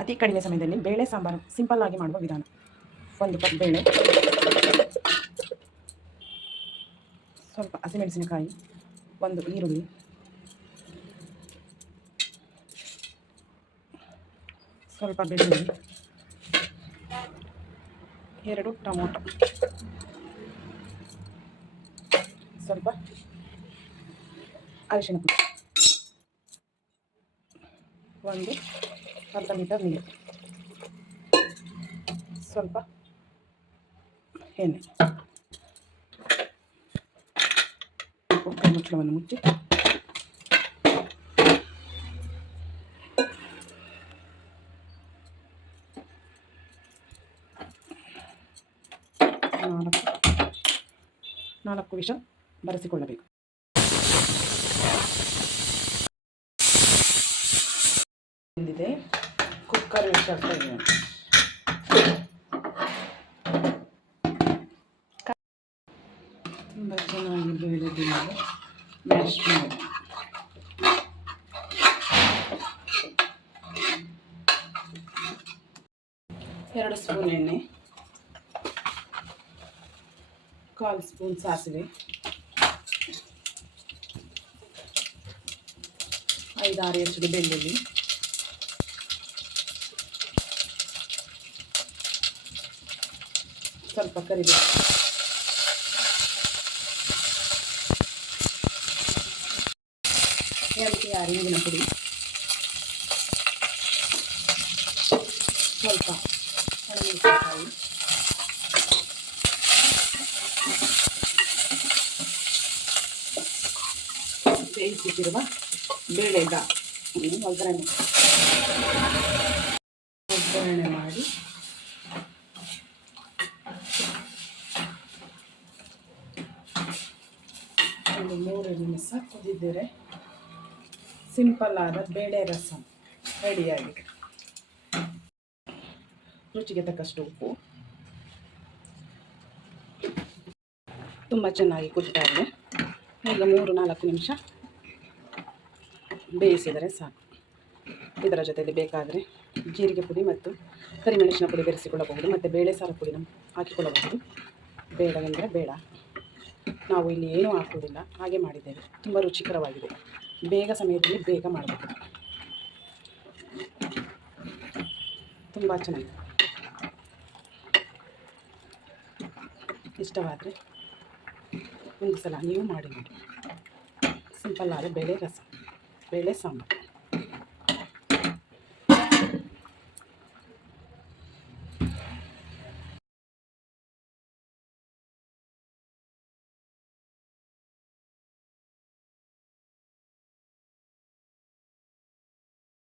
ಅತಿ ಕಡಿಮೆ ಸಮಯದಲ್ಲಿ ಬೇಳೆ ಸಾಂಬಾರು ಸಿಂಪಲ್ ಆಗಿ ಮಾಡುವ ವಿಧಾನ. 1 ಕಪ್ ಬೇಳೆ, ಸ್ವಲ್ಪ ಹಸಿಮೆಣಸಿನಕಾಯಿ, 1 ಈರುಳ್ಳಿ, ಸ್ವಲ್ಪ ಬೆಳ್ಳುಳ್ಳಿ, 2 ಟೊಮೊಟೊ, ಸ್ವಲ್ಪ ಅರಿಶಿಣ ಪುಡಿ, 1 ಅರ್ಧ ಲೀಟರ್ ನೀರು, ಸ್ವಲ್ಪ ಎಣ್ಣೆ. ಕುಕ್ಕರ್ ಮುಚ್ಚಳವನ್ನು ಮುಚ್ಚಿ 4 ವಿಷಲ್ ಬರೆಸಿಕೊಳ್ಳಬೇಕು. ಇಲ್ಲಿದೆ ಕುಕ್ಕರ್ ವಿಷಲ್ ತೆಗೆಯೋಣ. ತುಂಬ ಚೆನ್ನಾಗಿ ಬೇಳೆದಿಲ್ಲ ಮ್ಯಾಶ್ ಮಾಡಿ ಎರಡು ಸ್ಪೂನ್ ಎಣ್ಣೆ, 1/4 ಸ್ಪೂನ್ ಸಾಸಿವೆ, 5-6 ಹೆಚ್ಚಿಗೆ ಬೆಳ್ಳುಳ್ಳಿ, ಸ್ವಲ್ಪ ಕರಿಬೇವು, ಅರಿವಿನ ಪುಡಿ, ಸ್ವಲ್ಪ ಒಣಮೆಣಸಿನಕಾಯಿ, ಬೇಯಿಸಿಟ್ಟಿರುವ ಬೇಳೆಗ ಒಗ್ಗರಣೆ ಮಾಡಿ ಒಂದು 3 ನಿಮಿಷ ಕುದಿದರೆ ಸಿಂಪಲ್ ಆದ ಬೇಳೆ ರಸಂ ರೆಡಿಯಾಗಿದೆ. ರುಚಿಗೆ ತಕ್ಕಷ್ಟು ಉಪ್ಪು. ತುಂಬ ಚೆನ್ನಾಗಿ ಕುದಿತಾ ಇದೆ. ಈಗ 3-4 ನಿಮಿಷ ಬೇಯಿಸಿದರೆ ಸಾಕು. ಇದರ ಜೊತೆಯಲ್ಲಿ ಬೇಕಾದರೆ ಜೀರಿಗೆ ಪುಡಿ ಮತ್ತು ಕರಿಮೆಣಸಿನ ಪುಡಿ ಬೆರೆಸಿಕೊಳ್ಳಬಹುದು, ಮತ್ತು ಬೇಳೆ ಸಾರು ಪುಡಿನ ಹಾಕಿಕೊಳ್ಳಬಹುದು. ಬೇಡವೆಂದರೆ ಬೇಡ, ನಾವು ಇಲ್ಲಿ ಏನೂ ಹಾಕುವುದಿಲ್ಲ, ಹಾಗೆ ಮಾಡಿದ್ದೇವೆ. ತುಂಬ ರುಚಿಕರವಾಗಿದೆ. ಬೇಗ ಸಮಯದಲ್ಲಿ ಬೇಗ ಮಾಡಬೇಕು. ತುಂಬ ಚೆನ್ನಾಗಿದೆ. ಇಷ್ಟವಾದರೆ ಒಂದು ಸಲ ನೀವು ಮಾಡಿ ನೋಡಿ. ಸಿಂಪಲ್ ಆದ ಬೇಳೆ ರಸ, ಬೇಳೆ ಸಾಂಬಾರು.